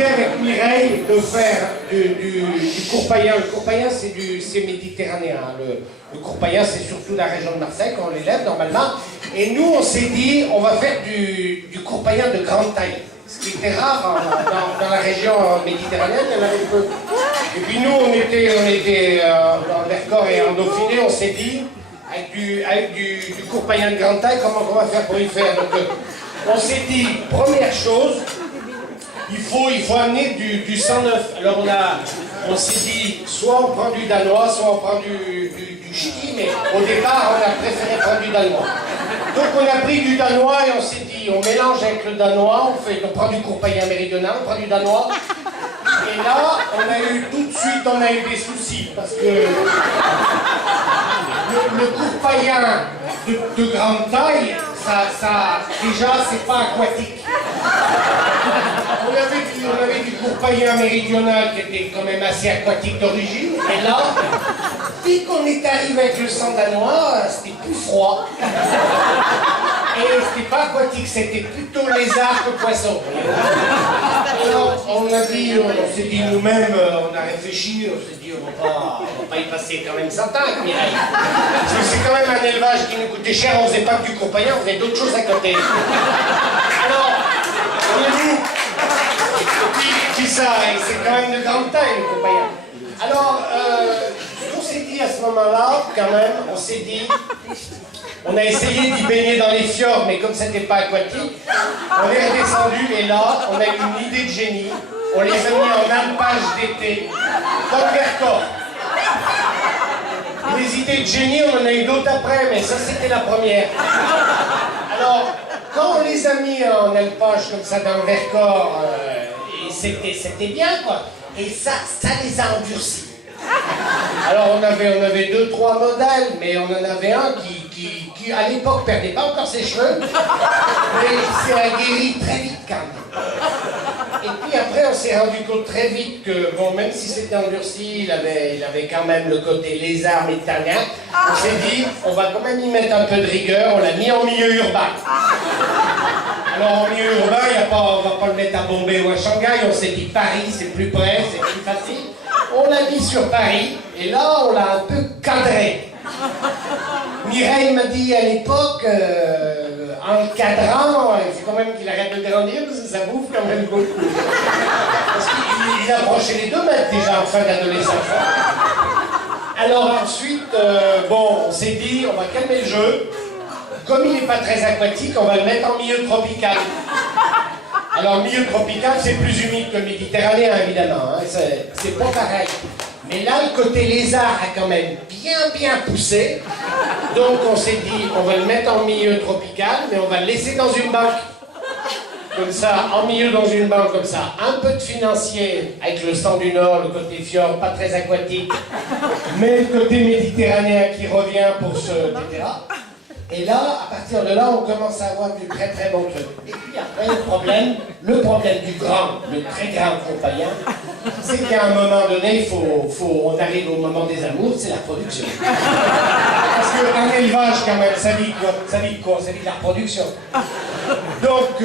décidé avec Mireille de faire du courpaillant. Le courpaillant, c'est méditerranéen. Le courpaillant, c'est surtout la région de Marseille, qu'on l'élève normalement. Et nous, on s'est dit, on va faire du courpaillant de grande taille. Ce qui était rare dans la région méditerranéenne, il y en avait peu. Et puis nous, on était dans Vercors et en Dauphiné, on s'est dit, avec du courpaillant de grande taille, comment on va faire pour y faire? Donc, on s'est dit, première chose, il faut amener du sang neuf. Alors on s'est dit, soit on prend du danois, soit on prend du ch'ti, mais au départ, on a préféré prendre du danois. Donc on a pris du danois et on s'est dit, on mélange avec le danois, on prend du courpaillant méridional, on prend du danois. Et là, tout de suite, des soucis, parce que le courpaillant de grande taille, déjà, c'est pas aquatique. On avait du courpaillant méridional qui était quand même assez aquatique d'origine, et là, dès qu'on est arrivé avec le sang danois, c'était plus froid. Et c'était pas aquatique, c'était plutôt lézard que poisson. Alors, on s'est dit nous-mêmes, on a réfléchi, on s'est dit on va pas y passer quand même 100 ans avec Mireille. Parce que c'est quand même un élevage qui nous coûtait cher, on faisait pas que du courpaillant, on faisait d'autres choses à côté. Alors, puis ça, et c'est quand même de grande taille le courpaillant. Alors, on s'est dit à ce moment-là, quand même, on a essayé d'y baigner dans les fjords, mais comme c'était pas aquatique, on est redescendu et là, on a eu une idée de génie. On les a mis en alpage d'été, dans le Vercors. Les idées de génie, on en a eu d'autres après, mais ça c'était la première. Alors, quand on les a mis en alpage comme ça dans le Vercors, c'était bien quoi. Et ça les a endurcis. Alors on avait 2-3 modèles, mais on en avait un qui à l'époque perdait pas encore ses cheveux, mais il s'est aguerri très vite quand même. Et puis après on s'est rendu compte très vite que bon, même si c'était endurci, il avait quand même le côté lézard méditerranéen. On s'est dit, on va quand même y mettre un peu de rigueur, on l'a mis en milieu urbain. Alors en milieu urbain, on va pas le mettre à Bombay ou à Shanghai, on s'est dit Paris c'est plus près, c'est plus facile. On l'a mis sur Paris, et là, on l'a un peu cadré. Mireille m'a dit à l'époque, en le cadrant, il faut quand même qu'il arrête de grandir, parce que ça bouffe quand même beaucoup. Parce qu'il approchait les 2 mètres déjà en fin d'adolescence. Alors ensuite, on s'est dit, on va calmer le jeu. Comme il n'est pas très aquatique, on va le mettre en milieu tropical. Alors, le milieu tropical, c'est plus humide que le méditerranéen, évidemment. Hein. C'est pas pareil. Mais là, le côté lézard a quand même bien poussé. Donc, on s'est dit, on va le mettre en milieu tropical, mais on va le laisser dans une banque. Comme ça, en milieu dans une banque, comme ça. Un peu de financier, avec le sang du Nord, le côté fjord, pas très aquatique. Mais le côté méditerranéen qui revient pour ce... etc. Et là, à partir de là, on commence à avoir du très bon truc. Et puis après, le problème le très grand courpaillant, c'est qu'à un moment donné, on arrive au moment des amours, c'est la production. Parce qu'un élevage, quand même, ça dit quoi? Ça dit de la reproduction. Donc,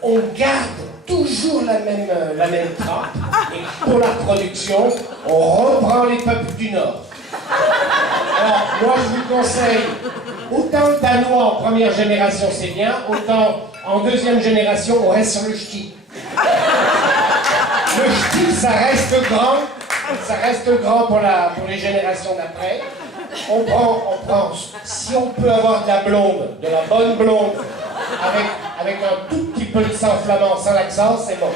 on garde toujours la même trappe, et pour la production, on reprend les peuples du Nord. Alors, moi je vous conseille, autant le danois en première génération c'est bien, autant en deuxième génération on reste sur le ch'ti. Le ch'ti ça reste grand pour les générations d'après. On prend, si on peut avoir de la blonde, de la bonne blonde, avec un tout petit peu de sang flamand sans l'accent, c'est bon.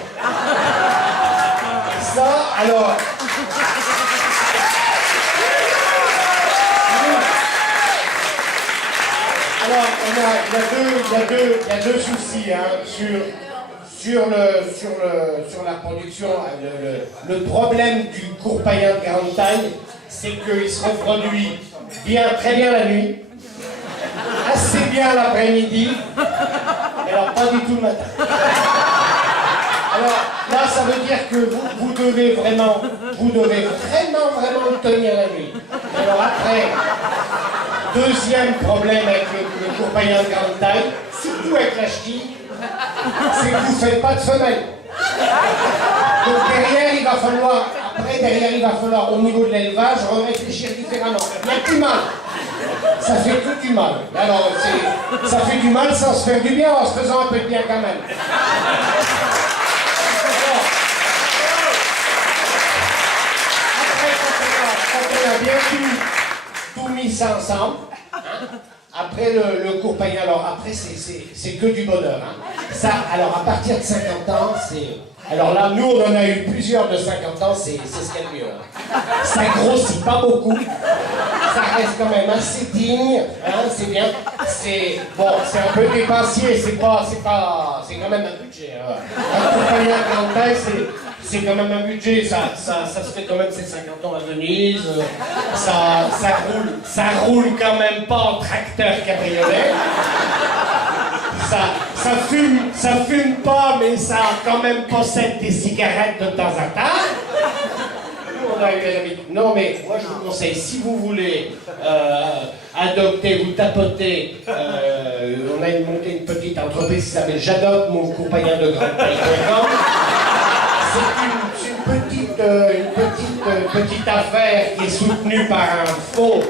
Ça, alors... Alors, il y a deux soucis hein, sur la production. Le problème du courpaillant de grande taille, c'est qu'il se reproduit très bien la nuit, assez bien l'après-midi, mais alors pas du tout le matin. Alors là, ça veut dire que vous devez vraiment le tenir la nuit. Alors après, deuxième problème avec le courpaillant de grande taille, surtout avec la ch'ti, c'est que vous ne faites pas de femelle. Donc derrière, il va falloir, au niveau de l'élevage, réfléchir différemment. Il n'y a plus mal. Ça fait tout du mal. Alors, ça fait du mal sans se faire du bien, en se faisant un peu de bien quand même. Quand on a bien tout mis ça ensemble, hein, après le cours païen, alors après c'est que du bonheur. Hein. Ça, alors à partir de 50 ans, c'est... Alors là, nous on en a eu plusieurs de 50 ans, c'est ce qu'il y a de mieux. Hein. Ça grossit pas beaucoup, ça reste quand même assez digne, hein, c'est bien. C'est bon, c'est un peu dépensier, c'est quand même un budget. Hein. Un cours païen à grande taille, c'est quand même un budget, ça se fait quand même ces 50 ans à Venise, ça roule quand même pas en tracteur cabriolet, ça fume pas, mais ça quand même possède des cigarettes de temps à temps. On a eu des amis. Non mais moi je vous conseille, si vous voulez adopter, vous tapoter, on a monté une petite entreprise qui s'appelle J'adopte mon compagnon de grande taille. C'est une petite affaire qui est soutenue par un fonds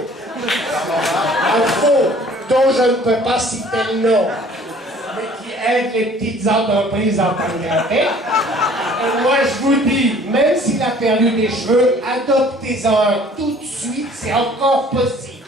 dont je ne peux pas citer le nom, mais qui aide les petites entreprises en pancréatique. Et moi je vous dis, même s'il a perdu des cheveux, adoptez-en un tout de suite, c'est encore possible.